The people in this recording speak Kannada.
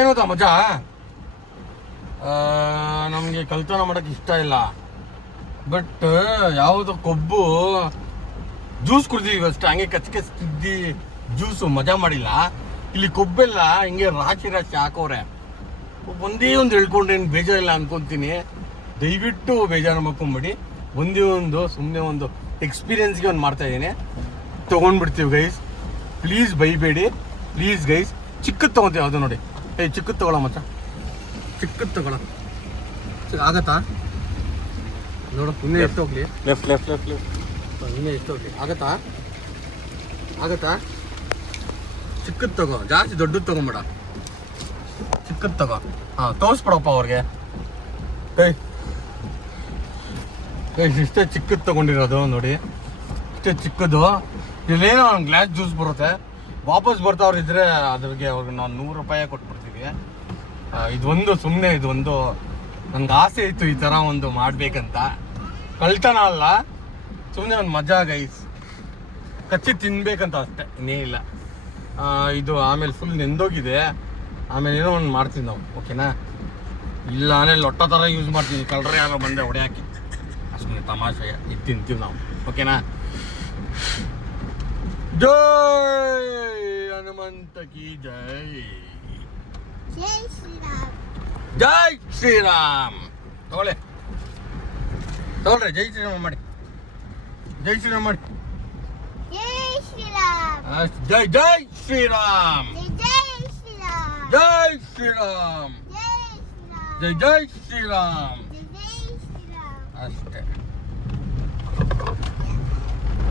ಏನೋತ ಮಜಾ ನಮಗೆ ಕಲ್ತನ ಮಾಡೋಕ್ಕೆ ಇಷ್ಟ ಇಲ್ಲ. ಬಟ್ ಯಾವುದು ಕೊಬ್ಬು ಜ್ಯೂಸ್ ಕುಡ್ದಿದ್ದೀವಿ ಅಷ್ಟೇ, ಹಂಗೆ ಕಚ್ಚ ತಿದ್ದಿ ಜ್ಯೂಸು ಮಜಾ ಮಾಡಿಲ್ಲ. ಇಲ್ಲಿ ಕೊಬ್ಬೆಲ್ಲ ಹಿಂಗೆ ರಾಶಿ ಹಾಕೋರೆ. ಒಂದೇ ಒಂದು ಹೇಳ್ಕೊಂಡ್ರೇನು ಬೇಜಾರಿಲ್ಲ ಅನ್ಕೊತೀನಿ. ದಯವಿಟ್ಟು ಬೇಜಾರು ಮಾಡ್ಕೊಂಬಿಡಿ. ಸುಮ್ಮನೆ ಒಂದು ಎಕ್ಸ್ಪೀರಿಯನ್ಸ್ಗೆ ಒಂದು ಮಾಡ್ತಾ ಇದ್ದೀನಿ. ತೊಗೊಂಡ್ಬಿಡ್ತೀವಿ ಗೈಸ್, ಪ್ಲೀಸ್ ಬೈಬೇಡಿ ಪ್ಲೀಸ್ ಗೈಸ್. ಚಿಕ್ಕದು ತೊಗೊತೀವಿ ಯಾವುದು ನೋಡಿ. ಚಿಕ್ಕದು ತೊಗೊಳ ಮಚ್ಚ, ಚಿಕ್ಕದು ತೊಗೊಳ ಆಗತ್ತಾ ನೋಡು. ಇನ್ನೇ ಎಷ್ಟು ಹೋಗ್ಲಿ, ಲೆಫ್ಟ್ ಲೆಫ್ಟ್ ಲೆಫ್ಟ್ ಲೆಫ್ಟ್ ಇನ್ನೇ ಎಷ್ಟು ಹೋಗ್ಲಿ, ಆಗತ್ತಾ ಚಿಕ್ಕದು ತಗೋ, ಜಾಸ್ತಿ ದೊಡ್ಡದು ತಗೊಂಬೇಡ, ಚಿಕ್ಕದು ತಗೋ. ಹಾಂ ತೋರಿಸ್ಬಿಡಪ್ಪ ಅವ್ರಿಗೆ. ಇಷ್ಟೇ ಚಿಕ್ಕದು ತಗೊಂಡಿರೋದು ನೋಡಿ, ಇಷ್ಟೇ ಚಿಕ್ಕದು. ಇಲ್ಲೇನೋ ಒಂದು ಗ್ಲಾಸ್ ಜ್ಯೂಸ್ ಬರುತ್ತೆ. ವಾಪಸ್ ಬರ್ತಾವ್ರಿದ್ರೆ ಅದ್ರಿಗೆ ಅವ್ರಿಗೆ ನಾವು 100 ರೂಪಾಯಿ ಕೊಟ್ಬಿಡ್ತೀವಿ. ಇದೊಂದು ನನಗೆ ಆಸೆ ಇತ್ತು ಈ ಥರ ಒಂದು ಮಾಡಬೇಕಂತ. ಕಳ್ತನ ಅಲ್ಲ, ಸುಮ್ಮನೆ ಒಂದು ಮಜಾ ಗೈಸ್. ಕಚ್ಚಿ ತಿನ್ಬೇಕಂತ ಅಷ್ಟೇ, ಇನ್ನೇ ಇಲ್ಲ. ಇದು ಆಮೇಲೆ ಫುಲ್ ನೆಂದೋಗಿದೆ. ಆಮೇಲೆ ಏನೋ ಒಂದು ಮಾಡ್ತೀವಿ ನಾವು, ಓಕೆನಾ? ಇಲ್ಲ ಆಮೇಲೆ ಲೊಟ್ಟ ಥರ ಯೂಸ್ ಮಾಡ್ತೀವಿ. ಕಳ್ರೆ ಯಾರೋ ಬಂದೆ ಹೊಡೆಯಾಕಿ, ಅಷ್ಟೇ ತಮಾಷೆ. ಇದು ತಿಂತೀವಿ ನಾವು, ಓಕೆನಾ? ಜೈ ಹನುಮಂತ ಕಿ ಜೈ, ಜೈ ಶ್ರೀರಾಮ್. ತಗೊಳ್ಳಿ ಜೈ ಶ್ರೀರಾಮ್ ಮಾಡಿ, ಜೈ ಶ್ರೀರಾಮ್ ಮಾಡಿ. ಜೈ ಜೈ ಶ್ರೀರಾಮ್, ಜೈ ಶ್ರೀರಾಮ್, ಜೈ ಜೈ ಶ್ರೀರಾಮ್. ಅಷ್ಟೇ.